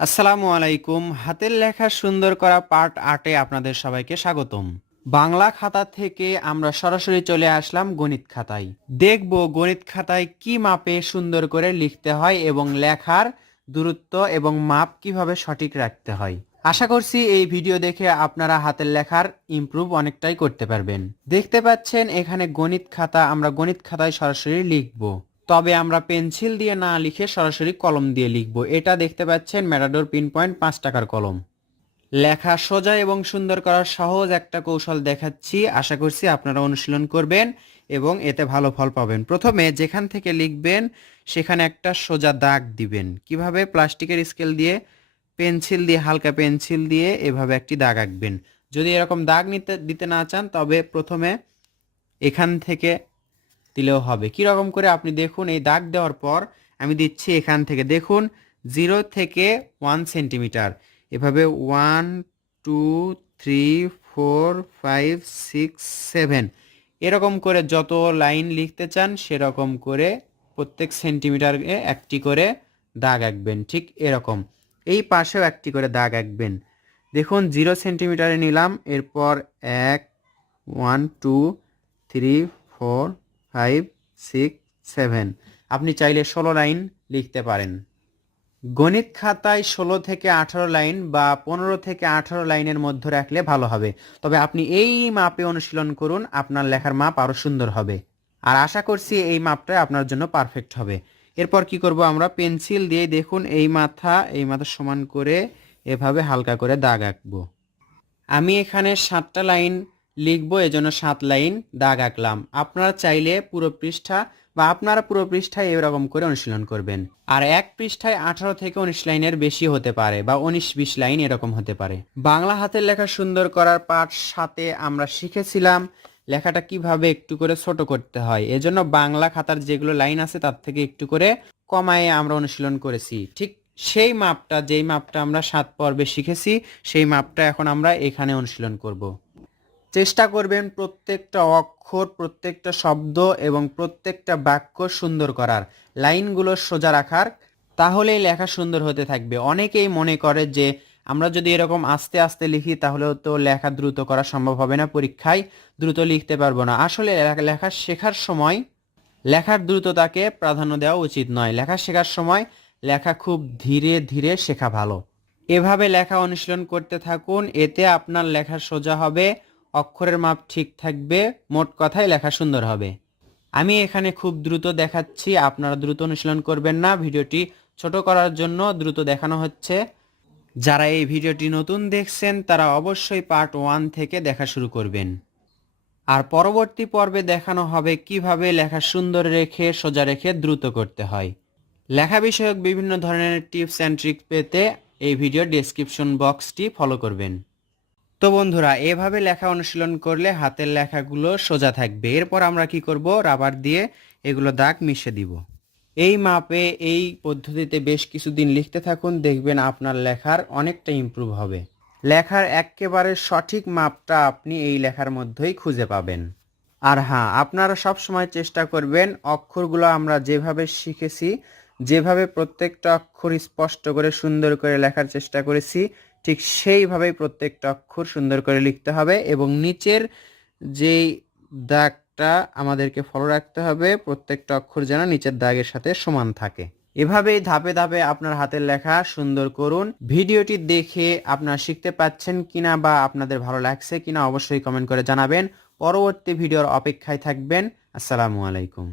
আসসালামু আলাইকুম। হাতের লেখা সুন্দর করা পার্ট 8-এ আপনাদের সবাইকে স্বাগতম। বাংলা খাতা থেকে আমরা সরাসরি চলে আসলাম গণিত খাতায়। দেখব গণিত খাতায় কি মাপে সুন্দর করে লিখতে হয় এবং লেখার দূরত্ব এবং মাপ কিভাবে সঠিক রাখতে হয়। আশা করছি এই ভিডিও দেখে আপনারা হাতের লেখার ইমপ্রুভ অনেকটাই করতে পারবেন। দেখতে পাচ্ছেন এখানে গণিত খাতা, আমরা গণিত খাতায় সরাসরি লিখব। তবে আমরা পেন্সিল দিয়ে না লিখে সরাসরি কলম দিয়ে লিখব। এটা দেখতে পাচ্ছেন ম্যাটাডোর পিন পয়েন্ট 5 টাকার কলম। লেখা সোজা এবং সুন্দর করার সহজ একটা কৌশল দেখাচ্ছি, আশা করছি আপনারা অনুশীলন করবেন এবং এতে ভালো ফল পাবেন। প্রথমে যেখান থেকে লিখবেন সেখানে একটা সোজা দাগ দিবেন। কিভাবে? প্লাস্টিকের স্কেল দিয়ে, পেন্সিল দিয়ে, হালকা পেন্সিল দিয়ে এভাবে একটি দাগ আঁকবেন। যদি এরকম দাগ দিতে না চান তবে প্রথমে এখান থেকে দিলেও হবে। কীরকম করে আপনি দেখুন, এই দাগ দেওয়ার পর আমি দিচ্ছি এখান থেকে, দেখুন 0 থেকে 1 সেন্টিমিটার, এভাবে 1 2 3 4 5 6 7 এরকম করে যত লাইন লিখতে চান সেরকম করে প্রত্যেক সেন্টিমিটারে একটি করে দাগ আঁকবেন। ঠিক এরকম এই পাশেও একটি করে দাগ আঁকবেন। দেখুন 0 সেন্টিমিটারে নিলাম, এরপর 1 1 2 3 4 5 6 7 আপনি চাইলে 16 লাইন লিখতে পারেন। গণিত খাতায় 16 থেকে 18 লাইন বা 15 থেকে 18 লাইনের মধ্যে রাখলে ভালো হবে। তবে আপনি এই মাপে অনুশীলন করুন, আপনার লেখার মাপ আরও সুন্দর হবে। আর আশা করছি এই মাপটা আপনার জন্য পারফেক্ট হবে। এরপর কি করব, আমরা পেন্সিল দিয়ে দেখুন এই মাথা সমান করে এভাবে হালকা করে দাগ আঁকবো। আমি এখানে 7টা লাইন লিখব, এজন্য 7 লাইন দাগ আঁকলাম। আপনারা চাইলে পুরো পৃষ্ঠা বা আপনারা পুরো পৃষ্ঠায় এরকম করে অনুশীলন করবেন। আর এক পৃষ্ঠায় 18 থেকে 19 লাইনের বেশি হতে পারে বা 19-20 লাইন এরকম হতে পারে। বাংলা হাতের লেখা সুন্দর করার পাঠ 7-এ আমরা শিখেছিলাম লেখাটা কিভাবে একটু করে ছোট করতে হয়। এজন্য বাংলা খাতার যেগুলো লাইন আছে তার থেকে একটু করে কমায়ে আমরা অনুশীলন করেছি। ঠিক সেই মাপটা, যেই মাপটা আমরা 7 পর্বে শিখেছি, সেই মাপটা এখন আমরা এখানে অনুশীলন করব। চেষ্টা করবেন প্রত্যেকটা অক্ষর, প্রত্যেকটা শব্দ এবং প্রত্যেকটা বাক্য সুন্দর করার, লাইনগুলো সোজা রাখার, তাহলেই লেখা সুন্দর হতে থাকবে। অনেকেই মনে করে যে আমরা যদি এরকম আস্তে আস্তে লিখি তাহলে তো লেখা দ্রুত করা সম্ভব হবে না, পরীক্ষায় দ্রুত লিখতে পারবো না। আসলে লেখা শেখার সময় লেখার দ্রুততাকে প্রাধান্য দেওয়া উচিত নয়। লেখা শেখার সময় লেখা খুব ধীরে ধীরে শেখা ভালো। এভাবে লেখা অনুশীলন করতে থাকুন, এতে আপনার লেখা সোজা হবে, অক্ষরের মাপ ঠিক থাকবে, মোট কথায় লেখা সুন্দর হবে। আমি এখানে খুব দ্রুত দেখাচ্ছি, আপনারা দ্রুত অনুশীলন করবেন না, ভিডিওটি ছোট করার জন্য দ্রুত দেখানো হচ্ছে। যারা এই ভিডিওটি নতুন দেখছেন তারা অবশ্যই পার্ট 1 থেকে দেখা শুরু করবেন। আর পরবর্তী পর্বে দেখানো হবে কিভাবে লেখা সুন্দর রেখে, সোজা রেখে দ্রুত করতে হয়। লেখা বিষয়ক বিভিন্ন ধরনের টিপস অ্যান্ড ট্রিক্স পেতে এই ভিডিওর ডেসক্রিপশন বক্সটি ফলো করবেন। তো বন্ধুরা, এভাবে লেখা অনুশীলন করলে হাতের লেখাগুলো সোজা থাকবে। এরপর আমরা কি করব, রাবার দিয়ে এগুলো দাগ মিশে দিব। এই মাপে, এই পদ্ধতিতে বেশ কিছুদিন লিখতে থাকুন, দেখবেন আপনার লেখার অনেকটা ইমপ্রুভ হবে। লেখার একেবারে সঠিক মাপটা আপনি এই লেখার মধ্যেই খুঁজে পাবেন। আর হ্যাঁ, আপনারা সব সময় চেষ্টা করবেন অক্ষরগুলো আমরা যেভাবে শিখেছি, যেভাবে প্রত্যেকটা অক্ষর স্পষ্ট করে সুন্দর করে লেখার চেষ্টা করেছি, ঠিক সেইভাবেই প্রত্যেকটা অক্ষর সুন্দর করে লিখতে হবে এবং নিচের যেই দাগটা আমাদেরকে ফলো রাখতে হবে, প্রত্যেকটা অক্ষর যেন নিচের দাগের সাথে সমান থাকে। এভাবেই ধাপে ধাপে আপনার হাতের লেখা সুন্দর করুন। ভিডিওটি দেখে আপনারা শিখতে পাচ্ছেন কিনা বা আপনাদের ভালো লাগছে কিনা অবশ্যই কমেন্ট করে জানাবেন। পরবর্তী ভিডিওর অপেক্ষায় থাকবেন। আসসালামু আলাইকুম।